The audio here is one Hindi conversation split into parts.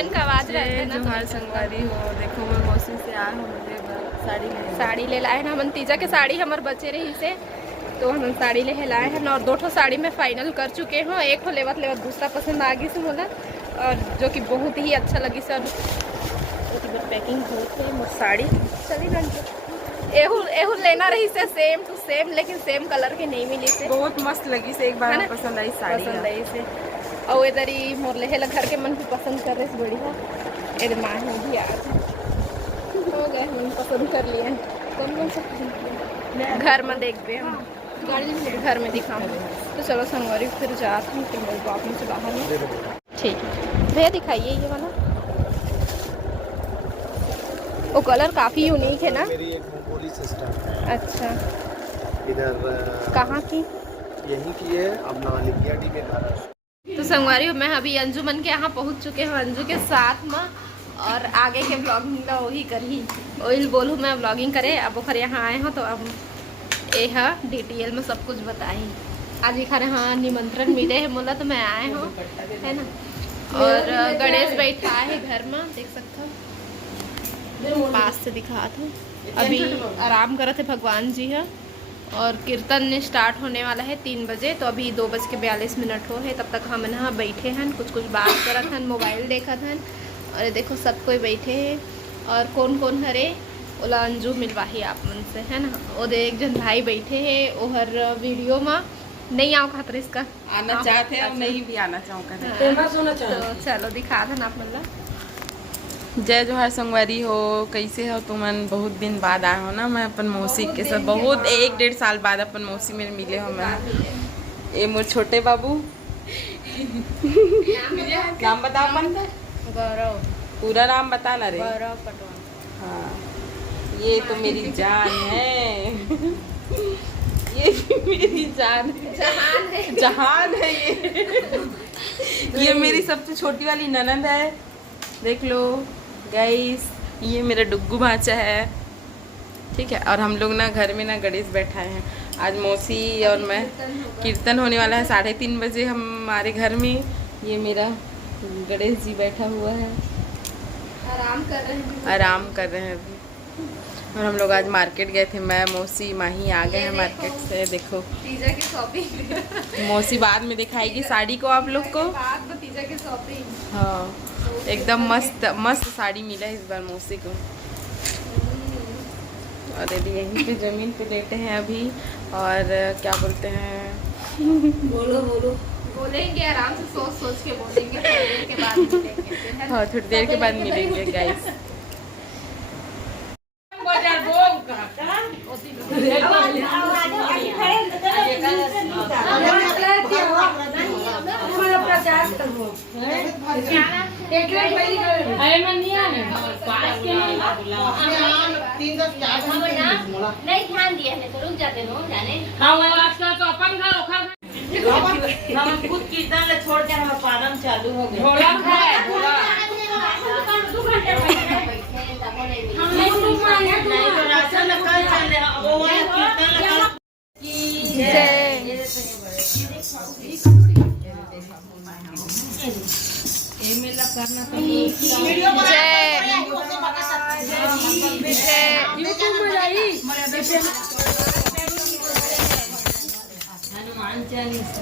फैन का आवाज रहता है ना। जोहार संगवारी हो, देखो मैं मौसी से आया हूँ, मुझे साड़ी ले लाए ना हम। तीजा के साड़ी हमारे बचे रही से, तो हम साड़ी ले लाए हैं और 2 ठो साड़ी में फाइनल कर चुके हैं। एक ठो लेवत दूसरा पसंद आ गई से मोला, और जो कि बहुत ही अच्छा लगी सर। पैकिंग होते मोर साड़ी चली एहू लेना रही से सेम टू सेम, लेकिन सेम कलर के नहीं मिली से। बहुत मस्त लगी से, एक बार पसंद आई साड़ी, पसंद आई से। और इधर ही मोर लेहेला घर के मन भी पसंद कर रहे से बढ़िया। इधर माँ हो भी आ हो गए, हम पसंद कर लिए। कौन कौन सा घर में देखते हैं हम, घर में दिखाऊँ तो चलो संगवारी फिर जाते हैं, फिर मेरे बाप से बाहर में। ठीक है भैया दिखाइए ये वाला, वो कलर काफ़ी यूनिक है ना। मेरी एक मोंगोली सिस्टर है। अच्छा, इधर कहाँ की? यहीं की है, अपना लिपियाडी में घर है। तो संगवारी मैं अभी अंजुमन के यहाँ पहुँच चुके हैं, अंजू के साथ में। और आगे के ब्लॉगिंग का वही करी, वही बोलूँ मैं ब्लॉगिंग करे। अब वो यहाँ आए हो तो अब ये डिटेल में सब कुछ बताई। आज ही खाने हाँ निमंत्रण मिले है बोला तो मैं आए हूँ, है ना। और गणेश बैठा है घर में, देख सकते हो, पास से दिखा था। अभी आराम कर रहे थे भगवान जी है। और कीर्तन स्टार्ट होने वाला है 3 बजे, तो अभी 2:42 हो है। तब तक हम यहाँ बैठे हैं, कुछ बात करत हैं, मोबाइल देखा था। और देखो सब कोई बैठे हैं। और कौन कौन हरे ओला अंजू मिलवाही आप मन से, है ना। और एक जन भाई बैठे हैं, वो हर वीडियो में नहीं आओ खातर इसका आना चाहते हैं और नहीं भी आना चाहूँ। तो चलो दिखा देना आप मतलब। जय जोहार संगवारी हो, कैसे हो तुमन? बहुत दिन बाद आए हो ना, मैं अपन मौसी के साथ, बहुत 1-1.5 साल बाद अपन मौसी मेरे मिले हो। मैं ये मोर छोटे बाबू नाम बताओ अपन, गौरव, पूरा नाम बताना रे। गौरव पटवान। हाँ, ये तो मेरी जान है ये मेरी जान है, जहान है ये मेरी सबसे छोटी वाली ननद है, देख लो गाइस। ये मेरा डुग्गू भांचा है, ठीक है। और हम लोग ना घर में ना गणेश बैठाए हैं। आज मौसी और मैं, कीर्तन होने वाला है 3:30 बजे हमारे घर में। ये मेरा गणेश जी बैठा हुआ है, आराम कर रहे हैं अभी। और हम लोग आज मार्केट गए थे, मैं मौसी माही आ गए हैं मार्केट से। देखो तीजा की शॉपिंग मौसी बाद में दिखाएगी साड़ी को आप लोग को। बाद में तीजा की शॉपिंग, हाँ एकदम मस्त मस्त साड़ी मिला है इस बार मौसी को। और यदि यहीं पे ज़मीन पे लेटे हैं अभी, और क्या बोलते हैं बोलेंगे आराम से, सोच के बोलेंगे। थोड़ी देर के बाद मिलेंगे। हाँ थोड़ी देर के बाद मिलेंगे गाइस। नहीं ध्यान दिया है तो रुक जाते हो जाने। तो अपन घर हम खुद कीर्तन ले छोड़ के हमारा पारम चालू हो गया। नहीं तो राशन कल चले वो वाला कीर्तन लगा। हनुमान चालीसा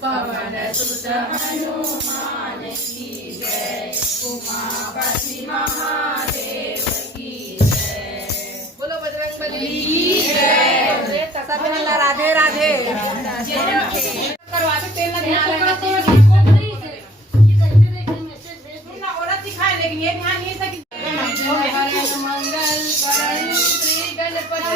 पवन सुत हनुमान की जय, उमापति महादेव की जय, बोलो बजरंगबली की जय। सब मिला राधे राधे। करवा सकते हैं ना औरत दिखाए, लेकिन ये ध्यान नहीं था कि मंगल परम श्री गणपति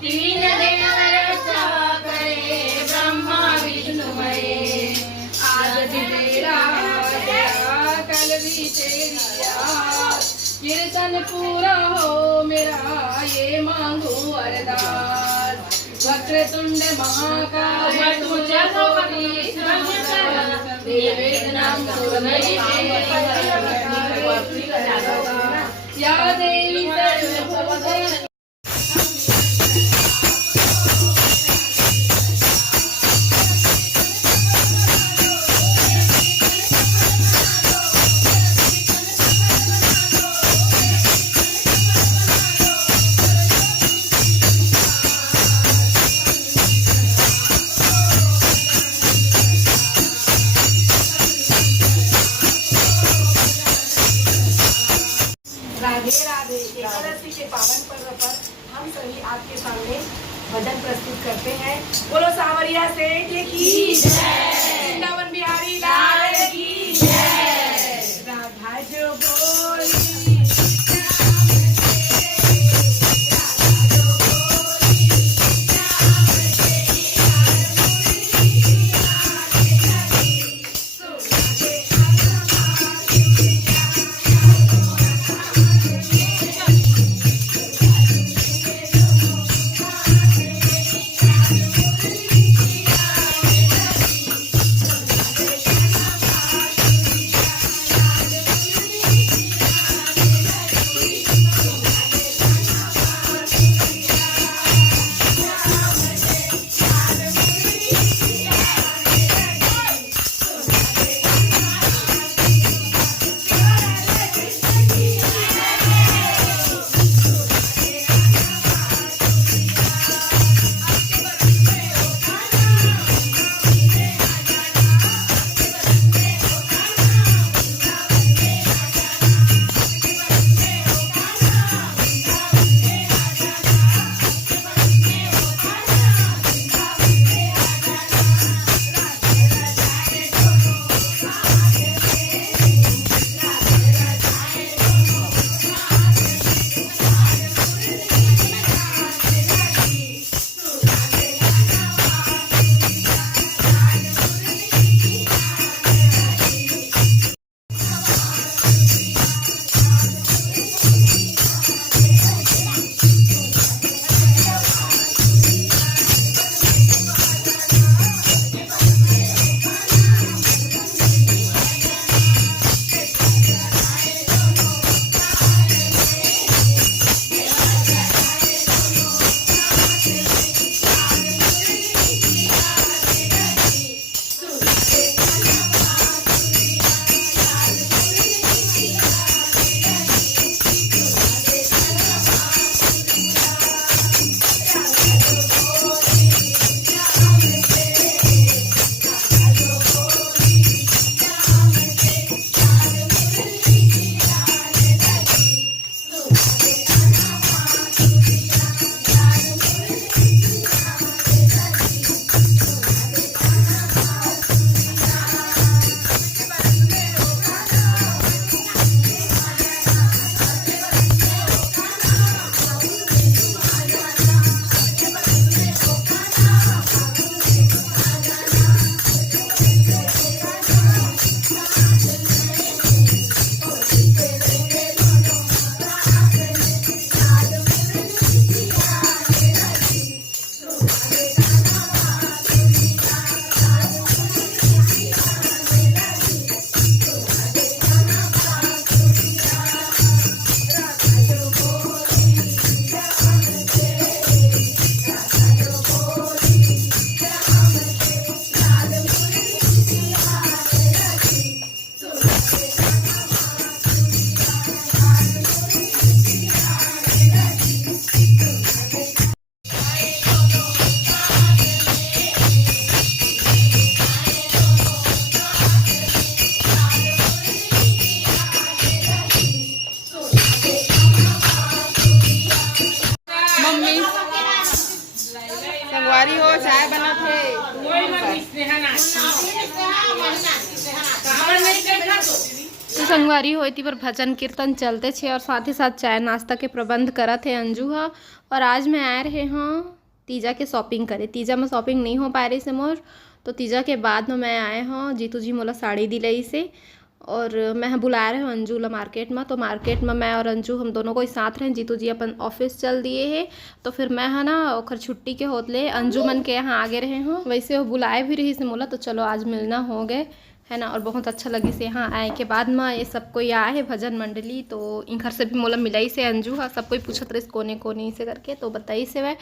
तीन दिन रचा करे ब्रह्मा विष्णु मय, आज भी तेरा कल भी तेरी याद, कीर्तन पूरा हो मेरा ये मांगू अरदास, वक्रतुंड महाकाय या देवी सर्वभूत राधे राधे। एकादशी के पावन पर्व पर हम सभी आपके सामने भजन प्रस्तुत करते हैं। बोलो सावरिया सेठ की जय, वृंदावन बिहारी लाल की जय। राधा जो बोली और चाय बना थे। वही लगी स्नेहा नाश्ता कहाँ नहीं देखा तो संगवारी होती थी पर भजन कीर्तन चलते थे और साथ ही साथ चाय नाश्ता के प्रबंध करा थे अंजू हा। और आज मैं आए रहे हाँ तीजा के शॉपिंग करे। तीजा में शॉपिंग नहीं हो पा रही से मोर, तो तीजा के बाद में मैं आए हाँ जीतू जी मोला साड़ी दिलाई से। और मैं बुला रहे हूँ अंजू ला मार्केट में, तो मार्केट में मैं और अंजू हम दोनों को ही साथ रहे। जीतू जी अपन ऑफिस चल दिए है, तो फिर मैं है ना ओखर छुट्टी के होतले अंजू मन के यहाँ आगे रहे हूँ। वैसे वो बुलाए भी रही से मोला, तो चलो आज मिलना हो गए है ना। और बहुत अच्छा लगी से यहाँ आए के बाद में ये सब कोई आए है भजन मंडली, तो इन घर से भी मोला मिलाई से अंजू हा। सब कोई पूछत रहे कोने कोने से करके, तो बताई से वह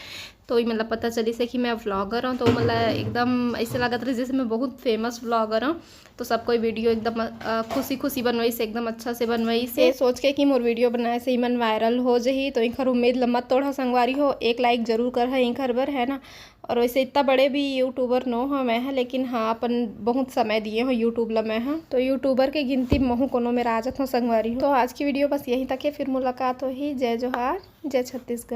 तो ही मतलब पता चली से कि मैं व्लॉगर हूँ। तो मतलब एकदम ऐसे लगत रही जैसे मैं बहुत फेमस व्लॉगर हूँ। तो सब कोई वीडियो एकदम खुशी खुशी बनवाई से, एकदम अच्छा से बनवाई से, सोच के कि मोर वीडियो बनाए से मन वायरल हो जही। तो इंखर उम्मीद लम्मत तोड़ा संगवारी हो, एक लाइक जरूर कर है इंखर बर है ना। और वैसे इतना बड़े भी यूट्यूबर नो हो मैं है, लेकिन हाँ अपन बहुत समय दिए हो यूट्यूब ला मैं हाँ। तो यूट्यूबर के गिनती महू कोनो में राजत हो संगवारी हो। तो आज की वीडियो बस यहीं तक है, फिर मुलाकात हो ही। जय जोहार, जय छत्तीसगढ़।